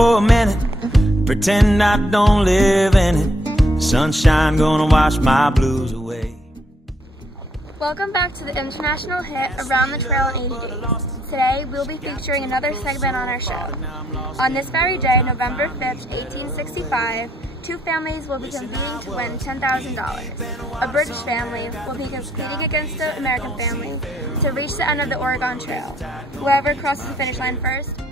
for a minute, pretend I don't live in it. Sunshine gonna wash my blues away. Welcome back to the international hit Around the Trail in 80 Days. Today we'll be featuring another segment on our show. On this very day, November 5th, 1865, two families will be competing to win $10,000. A British family will be competing against an American family to reach the end of the Oregon Trail. Whoever crosses the finish line first wins.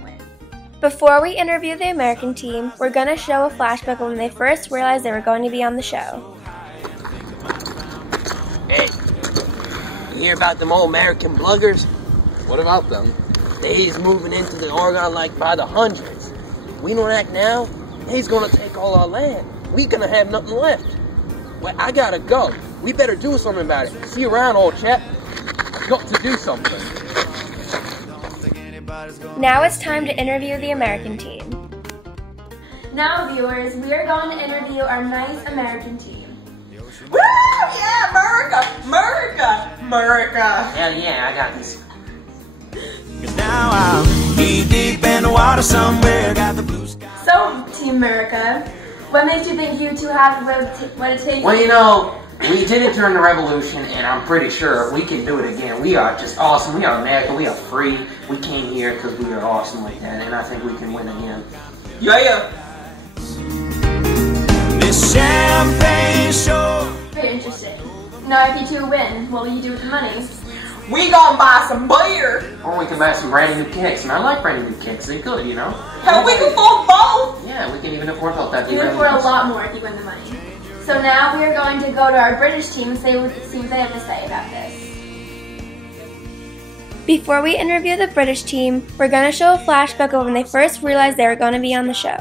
Before we interview the American team, we're going to show a flashback of when they first realized they were going to be on the show. Hey, you hear about them old American bluggers? What about them? They's moving into the Oregon like by the hundreds. We don't act now, they's gonna take all our land. We gonna have nothing left. Well, I gotta go. We better do something about it. See you around, old chap. I've got to do something. Now it's time to interview the American team. Now, viewers, we are going to interview our nice American team. Woo! Yeah, America! America! America! Hell yeah, I got this. Cause now I'm knee deep in the water somewhere, got the blue sky. So, Team America, what makes you think you two have what it takes? Well, you know, we did it during the revolution, and I'm pretty sure we can do it again. We are just awesome. We are America. We are free. We came here because we are awesome like that, and I think we can win again. Yeah. This champagne show. Very interesting. Now, if you two win, what will you do with the money? We gonna buy some beer. Or we can buy some brand new kicks, and I like brand new kicks. They're good, you know? Hell, we can afford both. Yeah, we can even afford both. That'd be You can really afford a nice. lot more if you win the money. So now we are going to go to our British team and see what they have to say about this. Before we interview the British team, we're going to show a flashback of when they first realized they were going to be on the show.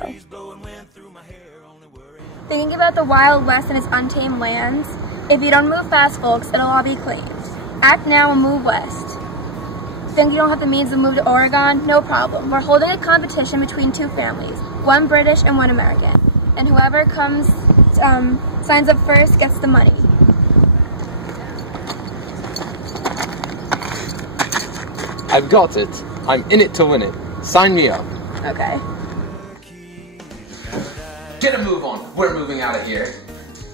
Thinking about the Wild West and its untamed lands, if you don't move fast, folks, it'll all be claimed. Act now and move west. Think you don't have the means to move to Oregon? No problem. We're holding a competition between two families, one British and one American. And whoever signs up first gets the money. I've got it. I'm in it to win it. Sign me up. Okay. Get a move on. We're moving out of here.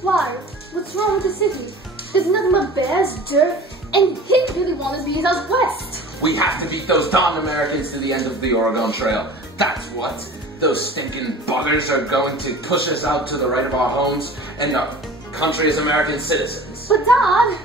Why? What's wrong with the city? There's nothing but bears, dirt, and he really want to beat us west. We have to beat those darn Americans to the end of the Oregon Trail. That's what. Those stinking buggers are going to push us out to the right of our homes and our country as American citizens. But Dad!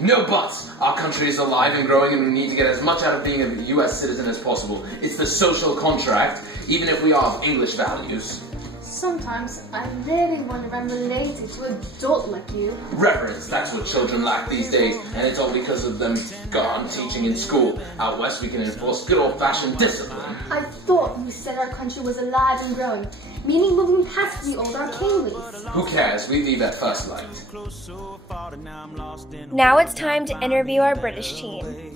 No buts. Our country is alive and growing, and we need to get as much out of being a U.S. citizen as possible. It's the social contract, even if we are of English values. Sometimes I really wonder if I'm related to an adult like you. Reverence, that's what children lack these days, and it's all because of them gone teaching in school. Out west we can enforce good old-fashioned discipline. I thought you said our country was alive and growing, meaning moving past the old arcane ways. Who cares? We leave at first light. Now it's time to interview our British team.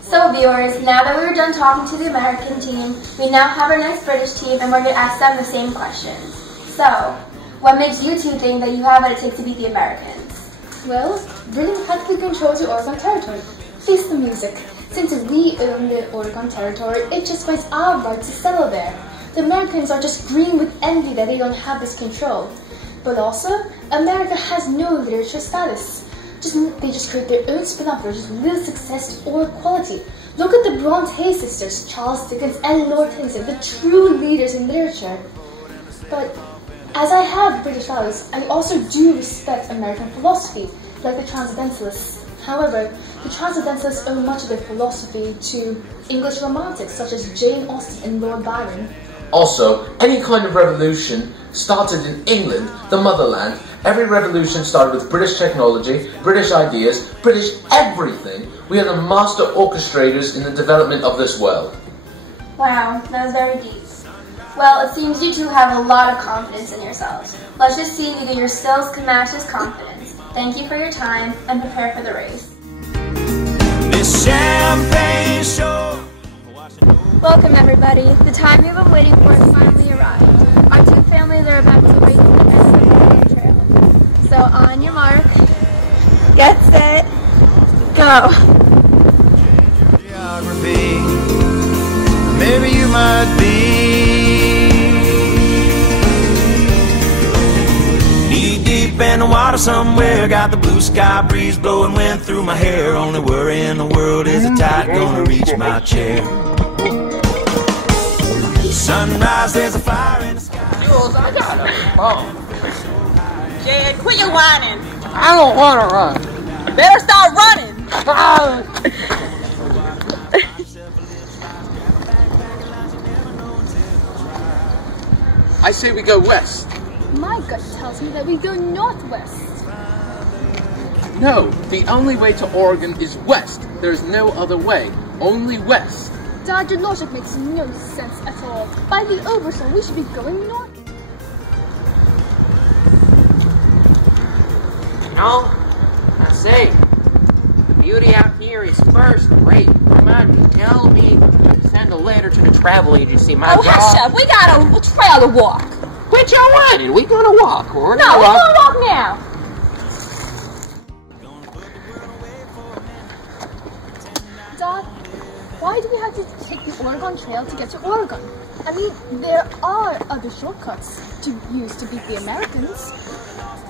So viewers, now that we're done talking to the American team, we now have our nice British team and we're going to ask them the same questions. So, what makes you two think that you have what it takes to beat the Americans? Well, Britain practically controls the Oregon Territory. Face the music. Since we own the Oregon Territory, it justifies our right to settle there. The Americans are just green with envy that they don't have this control. But also, America has no literature status. They just create their own spin-off versions with little success or quality. Look at the Bronte sisters, Charles Dickens and Lord Tennyson, the true leaders in literature. But as I have British values, I also do respect American philosophy, like the Transcendentalists. However, the Transcendentalists owe much of their philosophy to English romantics such as Jane Austen and Lord Byron. Also, any kind of revolution started in England, the motherland. Every revolution started with British technology, British ideas, British everything. We are the master orchestrators in the development of this world. Wow, that was very deep. Well, it seems you two have a lot of confidence in yourselves. Let's just see if either your skills can match this confidence. Thank you for your time and prepare for the race. This champagne show. Welcome everybody. The time we've been waiting for has finally arrived. Our two families are about to race to the end of the Oregon Trail. So on your mark, get set, go. Geography. maybe you might be. Knee deep in the water somewhere, got the blue sky breeze blowing wind through my hair. Only worry in the world is the tide gonna reach my chair. Sunrise, there's a fire in the sky. Jules, I got a phone. Jed, quit your whining. I don't want to run. Better start running. I say we go west. My gut tells me that we go northwest. No, the only way to Oregon is west. There's no other way. Only west. Dad, your logic makes no sense at all. By the Oversoul, we should be going north. You know, I say, the beauty out here is first rate. Come on, tell me, send a letter to the travel agency. My Oh, hush up. We got a trail to walk. Quit your whining. We gonna walk, or No, we're gonna walk now. Dad, why do we have to take the Oregon Trail to get to Oregon? I mean, there are other shortcuts to use to beat the Americans.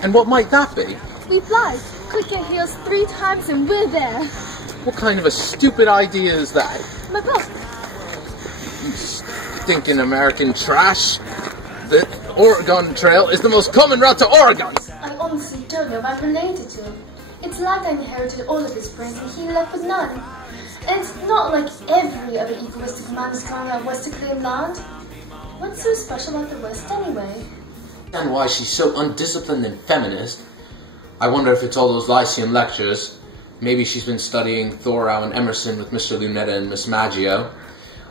And what might that be? We fly, click your heels 3 times and we're there. What kind of a stupid idea is that? My book. You stinking American trash. The Oregon Trail is the most common route to Oregon. I honestly don't know if I'm related to him. It's like I inherited all of his brains and he left with none. And it's not like every other egoistic man is going out west to claim land. What's so special about the West anyway? And why she's so undisciplined and feminist. I wonder if it's all those Lyceum lectures. Maybe she's been studying Thoreau and Emerson with Mr. Lunetta and Miss Maggio.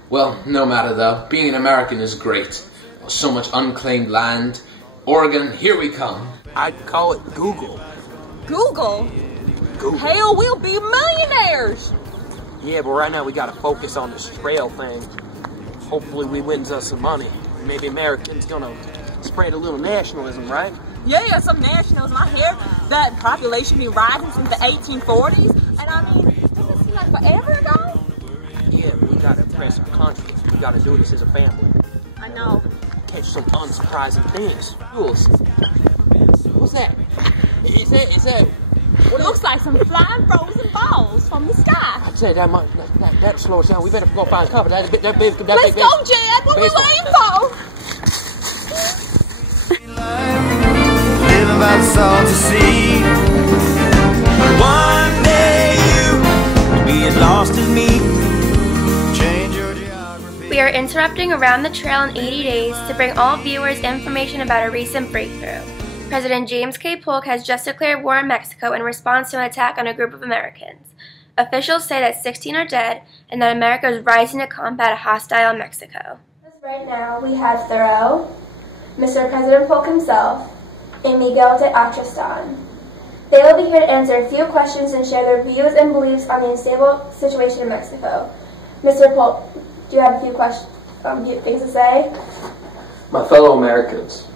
Well, no matter though, being an American is great. So much unclaimed land. Oregon, here we come. I'd call it Google. Google? Google. Hell, we'll be millionaires. Yeah, but right now we gotta focus on this trail thing. Hopefully we wins us some money. Maybe Americans gonna spread a little nationalism, right? Yeah, some nationalism. I hear that population be rising since the 1840s. And I mean, doesn't it seem like forever ago? Yeah, we gotta impress our country. We gotta do this as a family. I know. Catch some unsurprising things. Jules, what's that? Is that? What looks like some flying frozen balls from the sky. I'd say that'll slow us down. We better go find cover. That big. Let's go, Jed. What we waiting for? Living by the salt to sea. One day you will be as lost as me. Change your geography. We are interrupting Around the Trail in 80 days to bring all viewers information about a recent breakthrough. President James K. Polk has just declared war on Mexico in response to an attack on a group of Americans. Officials say that 16 are dead and that America is rising to combat a hostile Mexico. Right now we have Thoreau, Mr. President Polk himself, and Miguel de Achistan. They will be here to answer a few questions and share their views and beliefs on the unstable situation in Mexico. Mr. Polk, do you have a few things to say? My fellow Americans,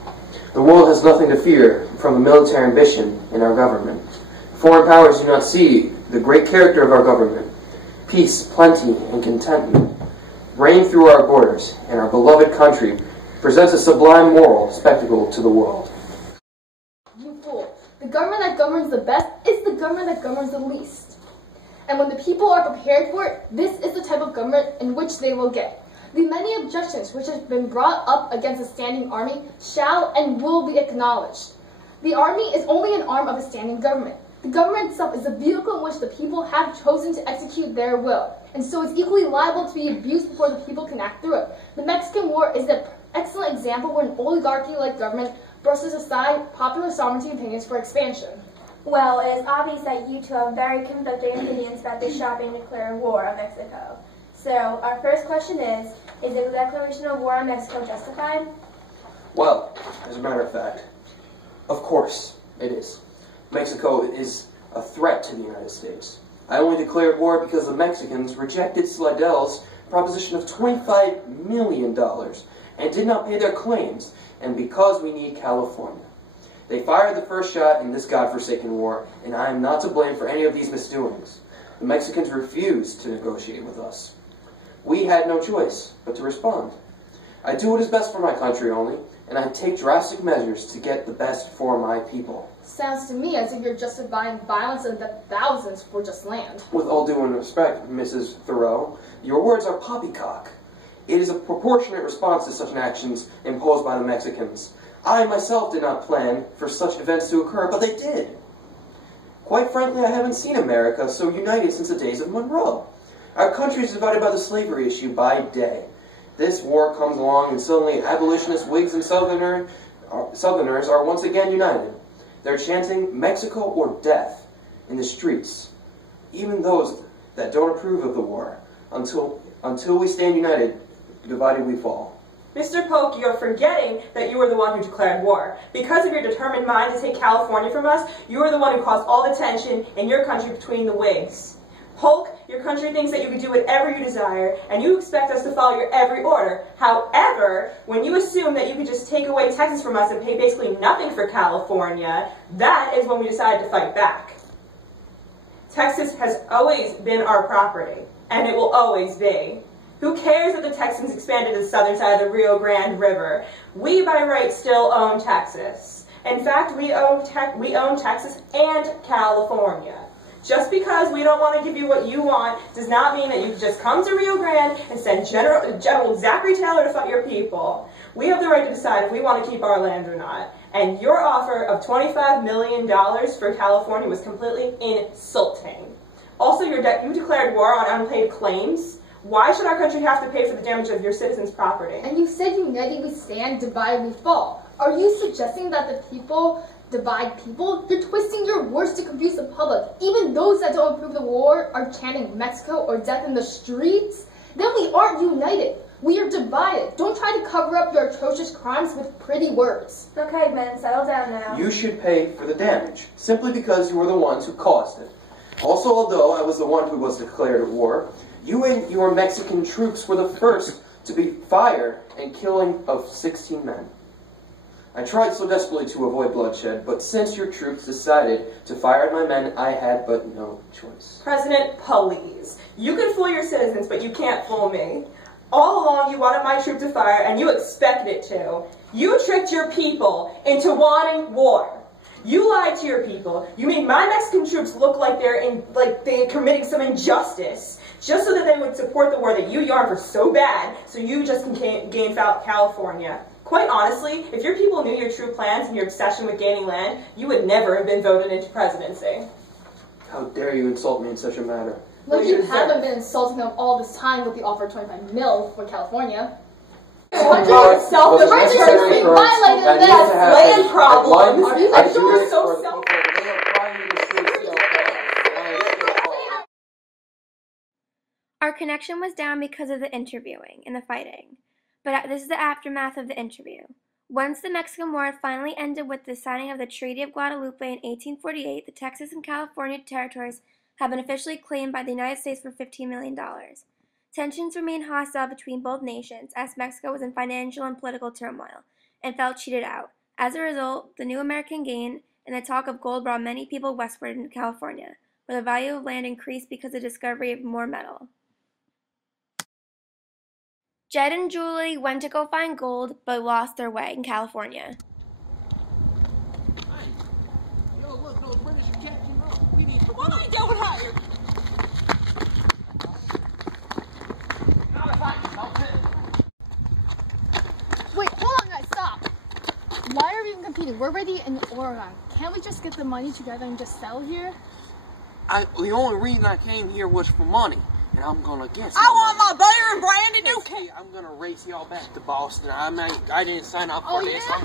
the world has nothing to fear from the military ambition in our government. Foreign powers do not see the great character of our government. Peace, plenty, and contentment reign through our borders, and our beloved country presents a sublime moral spectacle to the world. You fool. The government that governs the best is the government that governs the least. And when the people are prepared for it, this is the type of government in which they will get. The many objections which have been brought up against a standing army shall and will be acknowledged. The army is only an arm of a standing government. The government itself is a vehicle in which the people have chosen to execute their will, and so is equally liable to be abused before the people can act through it. The Mexican War is an excellent example where an oligarchy-like government brushes aside popular sovereignty opinions for expansion. Well, it is obvious that you two have very conflicting opinions about the shopping nuclear war on Mexico. So, our first question is the declaration of war on Mexico justified? Well, as a matter of fact, of course it is. Mexico is a threat to the United States. I only declared war because the Mexicans rejected Slidell's proposition of $25 million and did not pay their claims, and because we need California. They fired the first shot in this godforsaken war, and I am not to blame for any of these misdoings. The Mexicans refused to negotiate with us. we had no choice but to respond. I do what is best for my country only, and I take drastic measures to get the best for my people. Sounds to me as if you're justifying violence and the thousands for just land. With all due respect, Mrs. Thoreau, your words are poppycock. It is a proportionate response to such actions imposed by the Mexicans. I myself did not plan for such events to occur, but they did. Quite frankly, I haven't seen America so united since the days of Monroe. Our country is divided by the slavery issue by day. This war comes along and suddenly abolitionists, Whigs, and Southerners are once again united. They're chanting Mexico or death in the streets. Even those that don't approve of the war. Until we stand united, divided we fall. Mr. Polk, you're forgetting that you were the one who declared war. Because of your determined mind to take California from us, you are the one who caused all the tension in your country between the Whigs. Polk, your country thinks that you can do whatever you desire, and you expect us to follow your every order. However, when you assume that you can just take away Texas from us and pay basically nothing for California, that is when we decided to fight back. Texas has always been our property, and it will always be. Who cares that the Texans expanded to the southern side of the Rio Grande River? We, by right, still own Texas. In fact, we own Texas and California. Just because we don't want to give you what you want does not mean that you can just come to Rio Grande and send General Zachary Taylor to fight your people. We have the right to decide if we want to keep our land or not. And your offer of $25 million for California was completely insulting. Also, you declared war on unpaid claims. Why should our country have to pay for the damage of your citizens' property? And you said united we stand, divided we fall. Are you suggesting that the people divide people? You're twisting your words to confuse the public. Even those that don't approve the war are chanting Mexico or death in the streets. Then we aren't united. We are divided. Don't try to cover up your atrocious crimes with pretty words. Okay, men, settle down now. You should pay for the damage, simply because you were the ones who caused it. Also, although I was the one who was declared at war, you and your Mexican troops were the first to be fired and killing of 16 men. I tried so desperately to avoid bloodshed, but since your troops decided to fire at my men, I had but no choice. President, please. You can fool your citizens, but you can't fool me. All along, you wanted my troop to fire, and you expected it to. You tricked your people into wanting war. You lied to your people. You made my Mexican troops look like they're committing some injustice, just so that they would support the war that you yearn for so bad, so you just can gain California. Quite honestly, if your people knew your true plans and your obsession with gaining land, you would never have been voted into presidency. How dare you insult me in such a manner? Like you haven't been insulting them all this time with the offer of $25 million for California. Yourself, the emergency violated this land problem. Are you so selfish? Our connection was down because of the interviewing and the fighting. But this is the aftermath of the interview. Once the Mexican War finally ended with the signing of the Treaty of Guadalupe in 1848, the Texas and California territories have been officially claimed by the United States for $15 million. Tensions remained hostile between both nations as Mexico was in financial and political turmoil and felt cheated out. As a result, the new American gain and the talk of gold brought many people westward into California, where the value of land increased because of the discovery of more metal. Jed and Julie went to go find gold, but lost their way in California. Hey, yo, look, those British are catching up. We need to... What are you doing here? Wait, hold on guys, stop. Why are we even competing? We're ready in Oregon. Can't we just get the money together and just settle here? The only reason I came here was for money. And I'm gonna guess. I want my beer and brandy. I'm gonna race y'all back to Boston. I didn't sign up for this. Yeah?